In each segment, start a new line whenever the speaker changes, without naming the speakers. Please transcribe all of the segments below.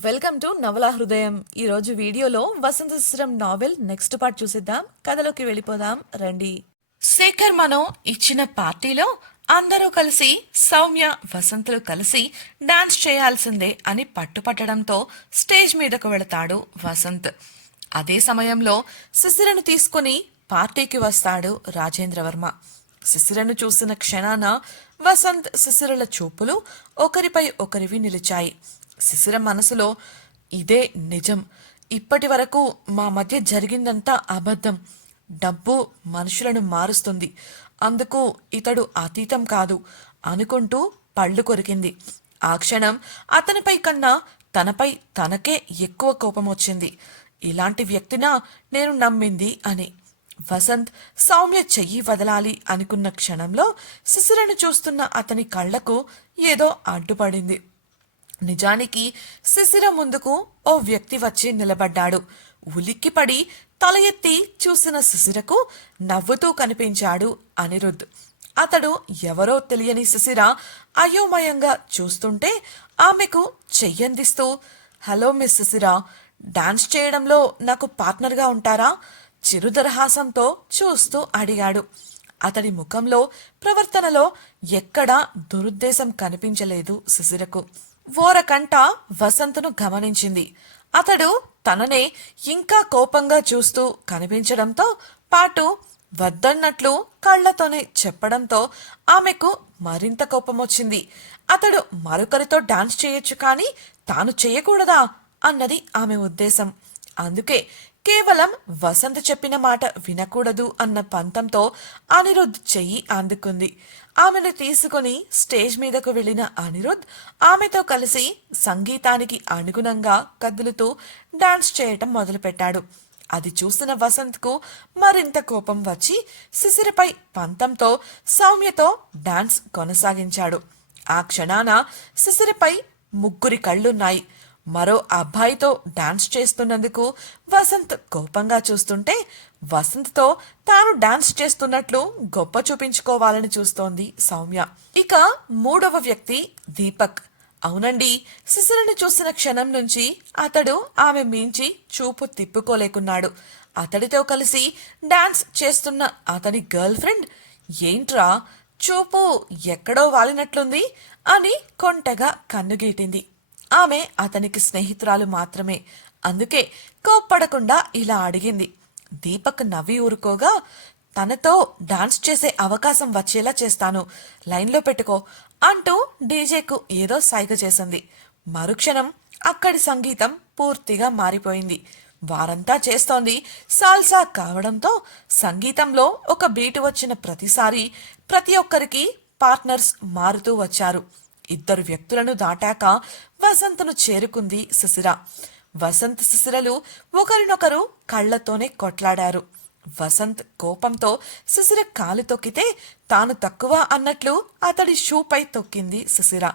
Welcome to నవల హృదయం. ఈరోజు వీడియోలో Vasantha Shishiram novel next part చూసిద్దాం. కథలోకి వెళ్ళిపోదాం. రండి. శేఖర్ మనో ఇచ్చిన పార్టీలో అందరూ కలిసి సౌమ్య వసంతులు కలిసి డాన్స్ చేయాల్సిందే అని పట్టుపట్టడంతో స్టేజ్ మీదకు వెళతాడు వసంత్. అదే సమయంలో శిశిరను తీసుకుని పార్టీకి వస్తాడు రాజేంద్రవర్మ. శిశిరను చూసిన క్షణాన వసంత్ శిశిరల చూపులు ఒకరిపై ఒకరివి నిలిచాయి. శిశిర మనసులో ఇదే నిజం. ఇప్పటి వరకు మా మధ్య జరిగిందంతా అబద్ధం. డబ్బు మనుషులను మారుస్తుంది. అందుకు ఇతడు అతీతం కాదు అనుకుంటూ పళ్ళు కొరికింది. ఆ క్షణం అతనిపై కన్నా తనపై తనకే ఎక్కువ కోపం వచ్చింది. ఇలాంటి వ్యక్తినా నేను నమ్మింది అని. వసంత్ సౌమ్య చెయ్యి వదలాలి అనుకున్న క్షణంలో శిశిరను చూస్తున్న అతని కళ్ళకు ఏదో అడ్డుపడింది. నిజానికి శిశిర ముందుకు ఓ వ్యక్తి వచ్చి నిలబడ్డాడు. ఉలిక్కిపడి తల ఎత్తి చూసిన శిశిరకు నవ్వుతూ కనిపించాడు అనిరుద్ అతడు ఎవరో తెలియని శిశిర అయోమయంగా చూస్తుంటే ఆమెకు చెయ్యందిస్తూ హలో మిస్ శిశిర డాన్స్ చేయడంలో నాకు పార్ట్నర్గా ఉంటారా? చిరుదరహాసంతో చూస్తూ అడిగాడు. అతడి ముఖంలో ప్రవర్తనలో ఎక్కడా దురుద్దేశం కనిపించలేదు శిశిరకు. ఓరకంట వసంతను గమనించింది. అతడు తననే ఇంకా కోపంగా చూస్తూ కనిపించడంతో పాటు వద్దన్నట్లు కళ్ళతోనే చెప్పడంతో ఆమెకు మరింత కోపం వచ్చింది అతడు మరొకరితో డాన్స్ చేయొచ్చు కానీ తాను చేయకూడదా అన్నది ఆమె ఉద్దేశం. అందుకే కేవలం వసంత్ చెప్పిన మాట వినకూడదు అన్న పంతంతో అనిరుద్ధ్ చెయ్యి అందుకుంది ఆమెను తీసుకుని స్టేజ్ మీదకు వెళ్ళిన అనిరుద్ ఆమెతో కలిసి సంగీతానికి అనుగుణంగా కదులుతూ డాన్స్ చేయటం మొదలుపెట్టాడు. అది చూసిన వసంత్కు మరింత కోపం వచ్చి శిశిరపై పంతంతో సౌమ్యతో డాన్స్ కొనసాగించాడు. ఆ క్షణాన శిశిరపై ముగ్గురి కళ్ళున్నాయి. మరో అబ్బాయితో డాన్స్ చేస్తున్నందుకు వసంత్ కోపంగా చూస్తుంటే వసంత్తో తాను డాన్స్ చేస్తున్నట్లు గొప్ప చూపించుకోవాలని చూస్తోంది సౌమ్య. ఇక మూడవ వ్యక్తి దీపక్. అవునండి శిశిరని చూసిన క్షణం నుంచి అతడు ఆమె మించి చూపు తిప్పుకోలేకున్నాడు. అతడితో కలిసి డాన్స్ చేస్తున్న అతని గర్ల్ ఫ్రెండ్ ఏంట్రా చూపు ఎక్కడో వాలినట్లుంది అని కొంటగా కన్నుగీటింది. ఆమె అతనికి స్నేహితురాలు మాత్రమే. అందుకే కోప్పడకుండా ఇలా అడిగింది. దీపక్ నవ్వి ఊరుకోగా తనతో డాన్స్ చేసే అవకాశం వచ్చేలా చేస్తాను. లైన్లో పెట్టుకో అంటూ డీజేకు ఏదో సైగ చేసింది. మరుక్షణం అక్కడి సంగీతం పూర్తిగా మారిపోయింది. వారంతా చేస్తోంది సాల్సా కావడంతో సంగీతంలో ఒక బీటు వచ్చిన ప్రతిసారి ప్రతి ఒక్కరికి పార్ట్నర్స్ మారుతూ వచ్చారు. ఇద్దరు వ్యక్తులను దాటాక వసంతను చేరుకుంది శిశిర వసంత్ శిశిరలు ఒకరినొకరు కళ్ళతోనే కొట్లాడారు. వసంత్ కోపంతో శిశిర కాలు తొక్కితే తాను తక్కువ అన్నట్లు అతడి షూపై తొక్కింది శిశిర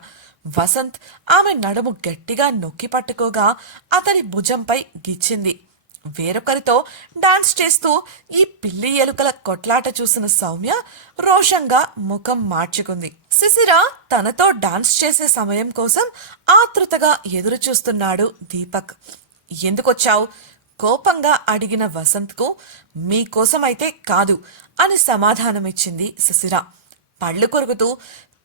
వసంత్ ఆమె నడుము గట్టిగా నొక్కి పట్టుకోగా అతడి భుజంపై గిచ్చింది. వేరొకరితో డాన్స్ చేస్తూ ఈ పిల్లి ఎలుకల కొట్లాట చూసిన సౌమ్య రోషంగా ముఖం మార్చుకుంది. శిశిర తనతో డాన్స్ చేసే సమయం కోసం ఆతృతగా ఎదురు చూస్తున్నాడు దీపక్. ఎందుకొచ్చావు? కోపంగా అడిగిన వసంత్కు మీకోసమైతే కాదు అని సమాధానమిచ్చింది శిశిర పళ్ళు కొరుకుతూ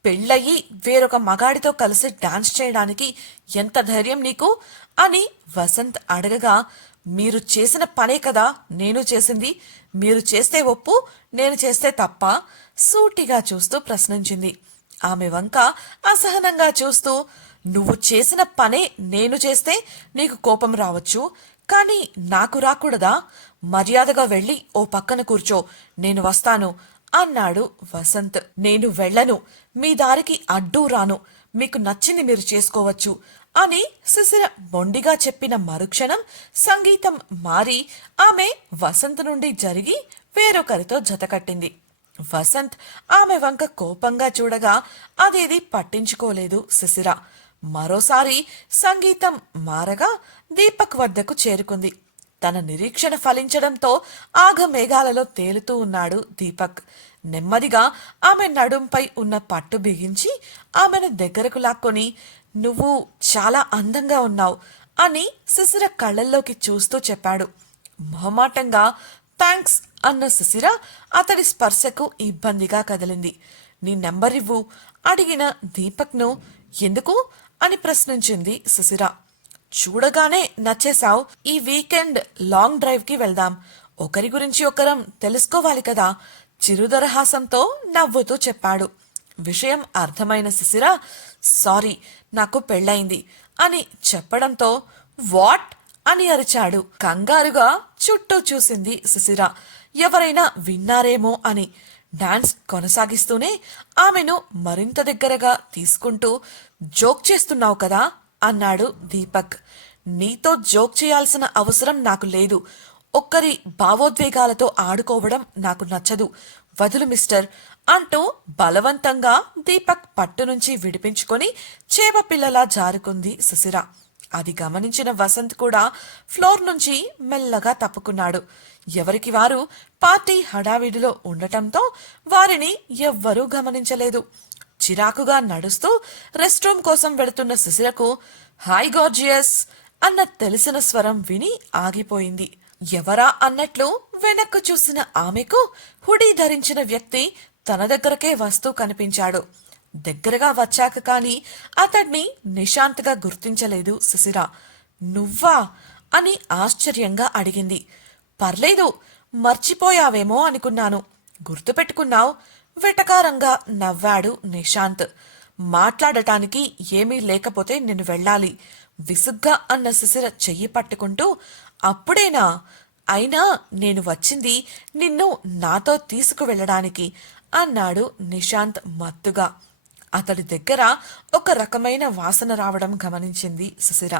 పెళ్ళయి వేరొక మగాడితో కలిసి డాన్స్ చేయడానికి ఎంత ధైర్యం నీకు? అని వసంత్ అడగగా మీరు చేసిన పనే కదా నేను చేసింది. మీరు చేస్తే ఒప్పు నేను చేస్తే తప్ప సూటిగా చూస్తూ ప్రశ్నించింది. ఆమె వంక అసహనంగా చూస్తూ నువ్వు చేసిన పనే నేను చేస్తే నీకు కోపం రావచ్చు కానీ నాకు రాకూడదా? మర్యాదగా వెళ్ళి ఓ పక్కన కూర్చో నేను వస్తాను. అన్నాడు వసంత్. నేను వెళ్ళను. మీ దారికి అడ్డూ రాను. మీకు నచ్చింది మీరు చేసుకోవచ్చు అని శిశిర మొండిగా చెప్పిన మరుక్షణం సంగీతం మారి ఆమె వసంత్ నుండి జరిగి వేరొకరితో జతకట్టింది వసంత్ ఆమె వంక కోపంగా చూడగా అదేది పట్టించుకోలేదు శిశిర మరోసారి సంగీతం మారగా దీపక్ వద్దకు చేరుకుంది. తన నిరీక్షణ ఫలించడంతో ఆగమేఘాలలో తేలుతూ ఉన్నాడు దీపక్. నెమ్మదిగా ఆమె నడుంపై ఉన్న పట్టు బిగించి ఆమెను దగ్గరకు లాక్కొని నువ్వు చాలా అందంగా ఉన్నావు అని శిశిర కళ్ళల్లోకి చూస్తూ చెప్పాడు. మొహమాటంగా థ్యాంక్స్ అన్న శిశిర అతడి స్పర్శకు ఇబ్బందిగా కదిలింది. నీ నెంబర్ ఇవ్వు అడిగిన దీపక్ను ఎందుకు? అని ప్రశ్నించింది శిశిర చూడగానే నచ్చేశావు. ఈ వీకెండ్ లాంగ్ డ్రైవ్కి వెళ్దాం. ఒకరి గురించి ఒకరం తెలుసుకోవాలి కదా. చిరుదరహాసంతో నవ్వుతూ చెప్పాడు. విషయం అర్థమైన శిశిర సారీ నాకు పెళ్ళయింది అని చెప్పడంతో వాట్? అని అరిచాడు. కంగారుగా చుట్టూ చూసింది శిశిర ఎవరైనా విన్నారేమో అని డాన్స్ కొనసాగిస్తూనే ఆమెను మరింత దగ్గరగా తీసుకుంటూ జోక్ చేస్తున్నావు కదా. అన్నాడు దీపక్. నీతో జోక్ చేయాల్సిన అవసరం నాకు లేదు. ఒక్కరి భావోద్వేగాలతో ఆడుకోవడం నాకు నచ్చదు. వదులు మిస్టర్ అంటూ బలవంతంగా దీపక్ పట్టు నుంచి విడిపించుకొని చేప పిల్లలా జారుకుంది సుశిర. అది గమనించిన వసంత్ కూడా ఫ్లోర్ నుంచి మెల్లగా తప్పుకున్నాడు. ఎవరికి వారు పార్టీ హడావిడిలో ఉండటంతో వారిని ఎవ్వరూ గమనించలేదు. చిరాకుగా నడుస్తూ రెస్ట్ రూమ్ కోసం వెడుతున్న శిశిరకు హాయ్ గార్జియస్ అన్న తెలిసిన స్వరం విని ఆగిపోయింది. ఎవరా? అన్నట్లు వెనక్కు చూసిన ఆమెకు హుడీ ధరించిన వ్యక్తి తన దగ్గరకే వస్తూ కనిపించాడు. దగ్గరగా వచ్చాక కాని అతడ్ని నిశాంత్గా గుర్తించలేదు శిశిర. నువ్వా? అని ఆశ్చర్యంగా అడిగింది. పర్లేదు మర్చిపోయావేమో అనుకున్నాను. గుర్తుపెట్టుకున్నావు. వెటకారంగా నవ్వాడు నిశాంత్. మాట్లాడటానికి ఏమీ లేకపోతే నేను వెళ్ళాలి. విసుగ్గా అన్న శిశిర చెయ్యి పట్టుకుంటూ అప్పుడేనా? అయినా నేను వచ్చింది నిన్ను నాతో తీసుకువెళ్ళడానికి అన్నాడు నిశాంత్ మత్తుగా. అతడి దగ్గర ఒక రకమైన వాసన రావడం గమనించింది సుశిర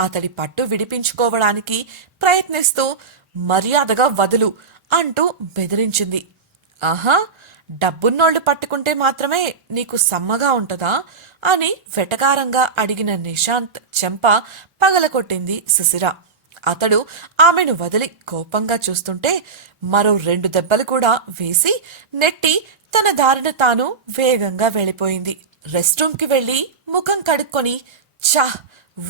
అతడి పట్టు విడిపించుకోవడానికి ప్రయత్నిస్తూ మర్యాదగా వదులు అంటూ బెదిరించింది. ఆహా! డబ్బున్నోళ్ళు పట్టుకుంటే మాత్రమే నీకు సమ్మగా ఉంటదా? అని వెటకారంగా అడిగిన నిశాంత్ చెంప పగలకొట్టింది సుశిర. అతడు ఆమెను వదిలి కోపంగా చూస్తుంటే మరో రెండు దెబ్బలు కూడా వేసి నెట్టి తన దారిన తాను వేగంగా వెళ్ళిపోయింది. రెస్ట్ రూమ్కి వెళ్ళి ముఖం కడుక్కొని చా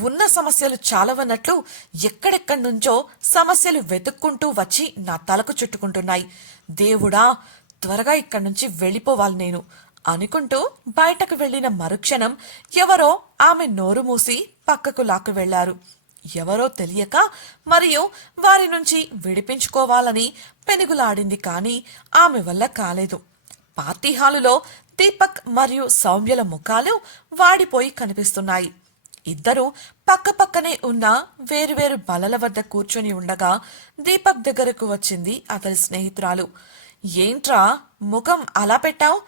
ఉన్న సమస్యలు చాలవన్నట్లు ఎక్కడెక్కడి నుంచో సమస్యలు వెతుక్కుంటూ వచ్చి నా తలకు చుట్టుకుంటున్నాయి. దేవుడా త్వరగా ఇక్కడి నుంచి వెళ్ళిపోవాలి నేను అనుకుంటూ బయటకు వెళ్ళిన మరుక్షణం ఎవరో ఆమె నోరు మూసి పక్కకు లాక్కు వెళ్ళారు ఎవరో తెలియక మరియు వారి నుంచి విడిపించుకోవాలని పెనుగులాడింది కానీ ఆమె వల్ల కాలేదు. పార్టీ హాలులో దీపక్ మరియు సౌమ్యల ముఖాలు వాడిపోయి కనిపిస్తున్నాయి. ఇద్దరూ పక్కపక్కనే ఉన్న వేరువేరు బలల వద్ద కూర్చొని ఉండగా దీపక్ దగ్గరకు వచ్చింది అతని స్నేహితురాలు. ఏంట్రా ముఖం అలా పెట్టావు?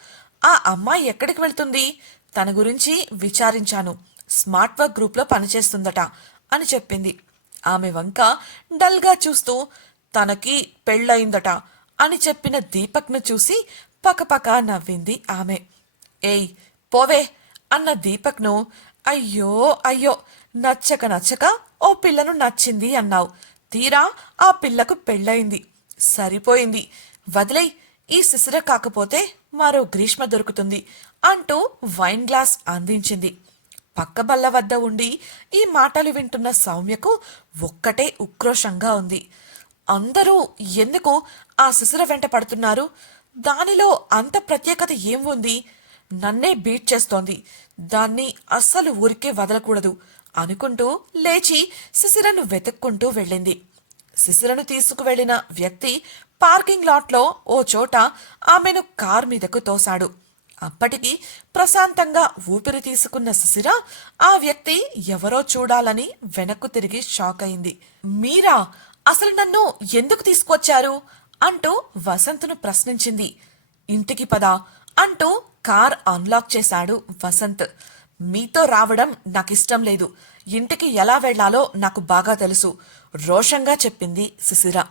ఆ అమ్మాయి ఎక్కడికి వెళ్తుంది? తన గురించి విచారించాను. స్మార్ట్ వర్క్ గ్రూప్లో పనిచేస్తుందట అని చెప్పింది. ఆమె వంక డల్గా చూస్తూ తనకి పెళ్ళయిందట అని చెప్పిన దీపక్ను చూసి పకపక నవ్వింది ఆమె. ఏయ్ పోవే అన్న దీపక్ను. అయ్యో అయ్యో నచ్చక నచ్చక ఓ పిల్లను నచ్చింది అన్నావు. తీరా ఆ పిల్లకు పెళ్ళయింది. సరిపోయింది. వదిలే ఈ శిశిర కాకపోతే మరో గ్రీష్మ దొరుకుతుంది అంటూ వైన్ గ్లాస్ అందించింది. పక్క బల్ల వద్ద ఉండి ఈ మాటలు వింటున్న సౌమ్యకు ఒక్కటే ఉక్రోషంగా ఉంది. అందరూ ఎందుకు ఆ శిశిర వెంట పడుతున్నారు? దానిలో అంత ప్రత్యేకత ఏం ఉంది? నన్నే బీట్ చేస్తోంది. దాన్ని అస్సలు ఊరికే వదలకూడదు అనుకుంటూ లేచి శిశిరను వెతుక్కుంటూ వెళ్ళింది. శిశిరను తీసుకువెళ్ళిన వ్యక్తి పార్కింగ్ లాట్లో ఓ చోట ఆమెను కార్ మీదకు తోశాడు. అప్పటికి ప్రశాంతంగా ఊపిరి తీసుకున్న సుశిర ఆ వ్యక్తి ఎవరో చూడాలని వెనక్కు తిరిగి షాక్ అయింది. మీరా? అసలు నన్ను ఎందుకు తీసుకొచ్చారు? అంటూ వసంత్ను ప్రశ్నించింది. ఇంటికి పదా అంటూ కార్ అన్లాక్ చేశాడు వసంత్. మీతో రావడం నాకిష్టం లేదు. ఇంటికి ఎలా వెళ్ళాలో నాకు బాగా తెలుసు రోషంగా చెప్పింది శిశిర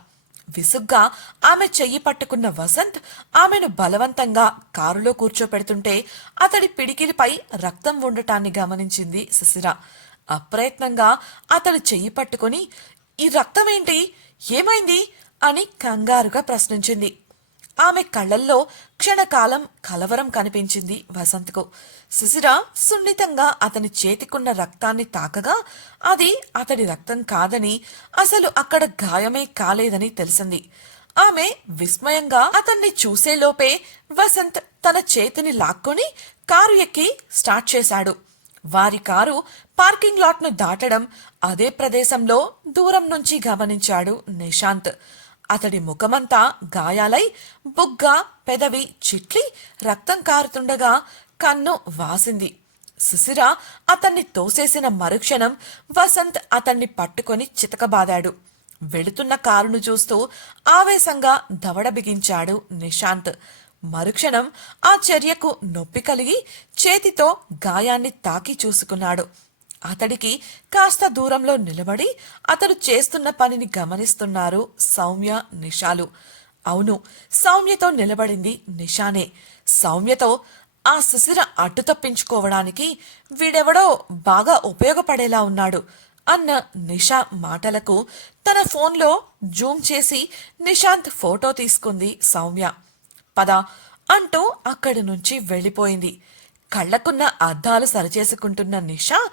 విసుగ్గా ఆమె చెయ్యి పట్టుకున్న వసంత్ ఆమెను బలవంతంగా కారులో కూర్చోపెడుతుంటే అతడి పిడికిలిపై రక్తం ఉండటాన్ని గమనించింది శిశిర అప్రయత్నంగా అతడు చెయ్యి పట్టుకొని ఈ రక్తం ఏంటి? ఏమైంది? అని కంగారుగా ప్రశ్నించింది. ఆమె కళ్ళల్లో క్షణకాలం కలవరం కనిపించింది వసంత్కు. శిశిర సున్నితంగా అతని చేతికున్న రక్తాన్ని తాకగా అది అతడి రక్తం కాదని అసలు అక్కడ గాయమే కాలేదని తెలిసింది. ఆమె విస్మయంగా అతన్ని చూసేలోపే వసంత్ తన చేతిని లాక్కొని కారు ఎక్కి స్టార్ట్ చేశాడు. వారి కారు పార్కింగ్ లాట్ను దాటడం అదే ప్రదేశంలో దూరం నుంచి గమనించాడు నిశాంత్. అతడి ముఖమంతా గాయాలై బుగ్గ పెదవి చిట్లి రక్తం కారుతుండగా కన్ను వాసింది. సుశిర అతన్ని తోసేసిన మరుక్షణం వసంత్ అతన్ని పట్టుకొని చితకబాదాడు. వెళుతున్న కారును చూస్తూ ఆవేశంగా దవడ బిగించాడు నిశాంత్. మరుక్షణం ఆ చర్యకు నొప్పి కలిగి చేతితో గాయాన్ని తాకి చూసుకున్నాడు. అతడికి కాస్త దూరంలో నిలబడి అతడు చేస్తున్న పనిని గమనిస్తున్నారు సౌమ్య నిషాలు. అవును సౌమ్యతో నిలబడింది నిషానే. సౌమ్యతో ఆ శిశిర అడ్డు తప్పించుకోవడానికి వీడెవడో బాగా ఉపయోగపడేలా ఉన్నాడు అన్న నిషా మాటలకు తన ఫోన్లో జూమ్ చేసి నిశాంత్ ఫోటో తీసుకుంది సౌమ్య. పద అంటూ అక్కడి నుంచి వెళ్ళిపోయింది. కళ్ళకున్న అద్దాలు సరిచేసుకుంటున్న నిషా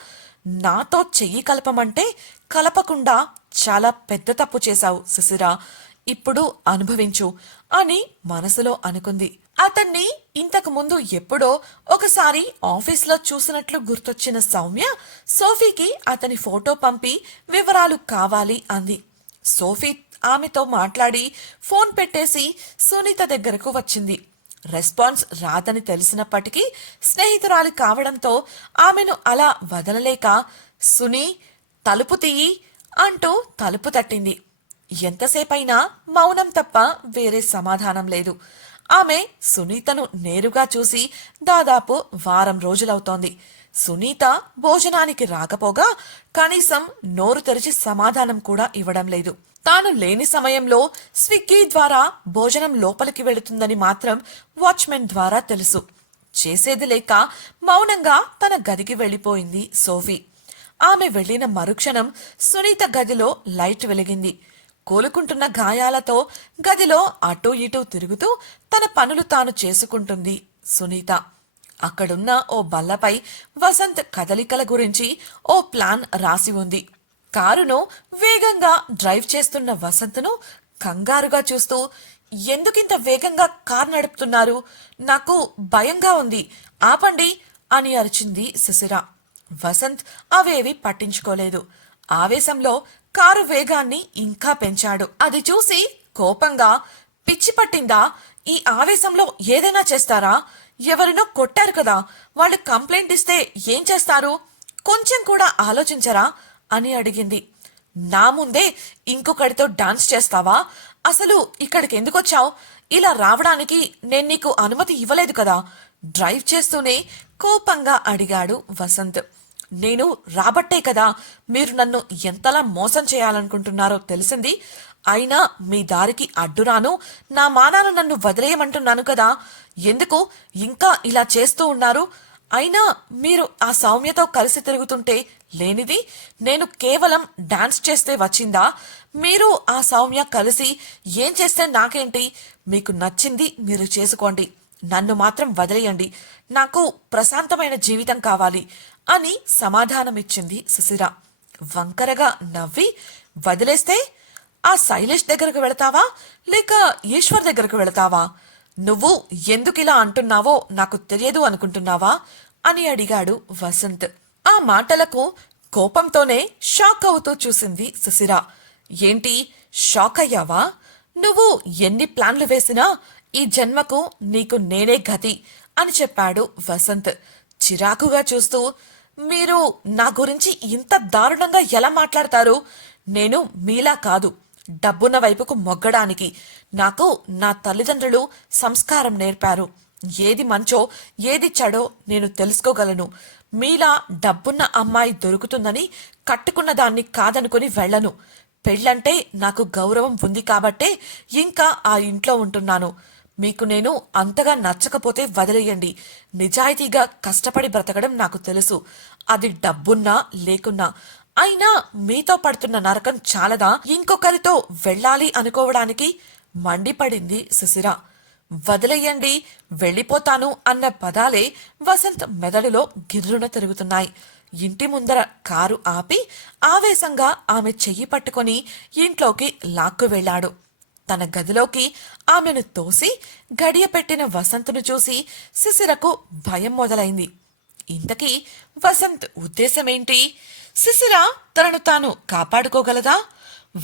నాతో చెయ్యి కలపమంటే కలపకుండా చాలా పెద్ద తప్పు చేశావు సుశిరా. ఇప్పుడు అనుభవించు అని మనసులో అనుకుంది. అతన్ని ఇంతకు ముందు ఎప్పుడో ఒకసారి ఆఫీస్లో చూసినట్లు గుర్తొచ్చిన సౌమ్య సోఫీకి అతని ఫోటో పంపి వివరాలు కావాలి అంది. సోఫీ ఆమెతో మాట్లాడి ఫోన్ పెట్టేసి సునీత దగ్గరకు వచ్చింది. రెస్పాన్స్ రాదని తెలిసినప్పటికీ స్నేహితురాలు కావడంతో ఆమెను అలా వదలలేక సునీ తలుపు తీయి అంటూ తలుపు తట్టింది. ఎంతసేపైనా మౌనం తప్ప వేరే సమాధానం లేదు. ఆమె సునీతను నేరుగా చూసి దాదాపు వారం రోజులవుతోంది. సునీత భోజనానికి రాకపోగా కనీసం నోరు తెరిచి సమాధానం కూడా ఇవ్వడం లేదు. తాను లేని సమయంలో స్విగ్గీ ద్వారా భోజనం లోపలికి వెళుతుందని మాత్రం వాచ్మెన్ ద్వారా తెలుసు. చేసేది లేక మౌనంగా తన గదికి వెళ్ళిపోయింది సోఫీ. ఆమె వెళ్ళిన మరుక్షణం సునీత గదిలో లైట్ వెలిగింది. కోలుకుంటున్న గాయాలతో గదిలో అటూ ఇటూ తిరుగుతూ తన పనులు తాను చేసుకుంటుంది సునీత. అక్కడున్న ఓ బల్లపై వసంత్ కదలికల గురించి ఓ ప్లాన్ రాసి ఉంది. కారును వేగంగా డ్రైవ్ చేస్తున్న వసంత్ను కంగారుగా చూస్తూ ఎందుకింత వేగంగా కారు నడుపుతున్నారు? నాకు భయంగా ఉంది. ఆపండి అని అరిచింది శిశిర వసంత్ అవేవి పట్టించుకోలేదు. ఆవేశంలో కారు వేగాన్ని ఇంకా పెంచాడు. అది చూసి కోపంగా పిచ్చి పట్టిందా? ఈ ఆవేశంలో ఏదైనా చేస్తారా? ఎవరినో కొట్టారు కదా. వాళ్ళు కంప్లైంట్ ఇస్తే ఏం చేస్తారు? కొంచెం కూడా ఆలోచించరా? అని అడిగింది. నా ముందే ఇంకొకడితో డాన్స్ చేస్తావా? అసలు ఇక్కడికి ఎందుకు వచ్చావు? ఇలా రావడానికి నేను నీకు అనుమతి ఇవ్వలేదు కదా? డ్రైవ్ చేస్తూనే కోపంగా అడిగాడు వసంత్. నేను రాబట్టే కదా మీరు నన్ను ఎంతలా మోసం చేయాలనుకుంటున్నారో తెలిసింది. అయినా మీ దారికి అడ్డురాను నా మానాన నన్ను వదిలేయమంటున్నాను కదా. ఎందుకు? ఇంకా ఇలా చేస్తూ ఉన్నారు. అయినా మీరు ఆ సౌమ్యతో కలిసి తిరుగుతుంటే లేనిది నేను కేవలం డాన్స్ చేస్తే వచ్చిందా? మీరు ఆ సౌమ్య కలిసి ఏం చేస్తే నాకేంటి? మీకు నచ్చింది మీరు చేసుకోండి. నన్ను మాత్రం వదిలేయండి. నాకు ప్రశాంతమైన జీవితం కావాలి అని సమాధానమిచ్చింది శిశిర వంకరగా నవ్వి వదిలేస్తే? ఆ శైలేష్ దగ్గరకు వెళతావా? లేక ఈశ్వర్ దగ్గరకు వెళతావా? నువ్వు ఎందుకిలా అంటున్నావో నాకు తెలియదు అనుకుంటున్నావా? అని అడిగాడు వసంత్. ఆ మాటలకు కోపంతోనే షాక్ అవుతూ చూసింది సుశిర ఏంటి షాక్ అయ్యావా? నువ్వు ఎన్ని ప్లాన్లు వేసినా ఈ జన్మకు నీకు నేనే గతి అని చెప్పాడు వసంత్. చిరాకుగా చూస్తూ మీరు నా గురించి ఇంత దారుణంగా ఎలా మాట్లాడతారు? నేను మీలా కాదు. డబ్బున్న వైపుకు మొగ్గడానికి. నాకు నా తల్లిదండ్రులు సంస్కారం నేర్పారు. ఏది మంచో ఏది చెడో నేను తెలుసుకోగలను. మీలా డబ్బున్న అమ్మాయి దొరుకుతుందని కట్టుకున్న దాన్ని కాదనుకుని వెళ్ళను. పెళ్ళంటే నాకు గౌరవం ఉంది కాబట్టే ఇంకా ఆ ఇంట్లో ఉంటున్నాను. మీకు నేను అంతగా నచ్చకపోతే వదిలేయండి. నిజాయితీగా కష్టపడి బ్రతకడం నాకు తెలుసు. అది డబ్బున్నా లేకున్నా అయినా మీతో పడుతున్న నరకం చాలదా? ఇంకొకరితో వెళ్ళాలి అనుకోవడానికి మండిపడింది సుశిర. వదిలేయండి వెళ్ళిపోతాను అన్న పదాలే వసంత్ మెదడులో గిర్రున తిరుగుతున్నాయి. ఇంటి ముందర కారు ఆపి ఆవేశంగా ఆమె చెయ్యి పట్టుకొని ఇంట్లోకి లాక్కు వెళ్ళాడు. తన గదిలోకి ఆమెను తోసి గడియ పెట్టిన వసంత్ను చూసి శిశిరకు భయం మొదలైంది. ఇంతకీ వసంత్ ఉద్దేశమేంటి? శిశిర తనను తాను కాపాడుకోగలదా?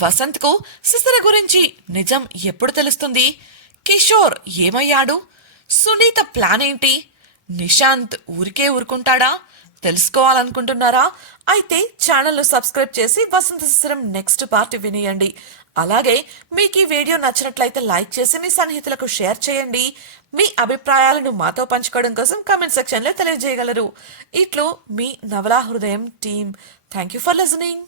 వసంత్కు శిశిర గురించి నిజం ఎప్పుడు తెలుస్తుంది? కిషోర్ ఏమయ్యాడు? సునీత ప్లాన్ ఏంటి? నిశాంత్ ఊరికే ఊరుకుంటాడా? తెలుసుకోవాలనుకుంటున్నారా? అయితే ఛానల్ను సబ్స్క్రైబ్ చేసి వసంత శిశిరం నెక్స్ట్ పార్ట్ వినియండి. అలాగే మీకు ఈ వీడియో నచ్చినట్లయితే లైక్ చేసి మీ సన్నిహితులకు షేర్ చేయండి. మీ అభిప్రాయాలను మాతో పంచుకోవడం కోసం కామెంట్ సెక్షన్లో తెలియజేయగలరు. ఇట్లు మీ Navala Hrudayam team. Thank you for listening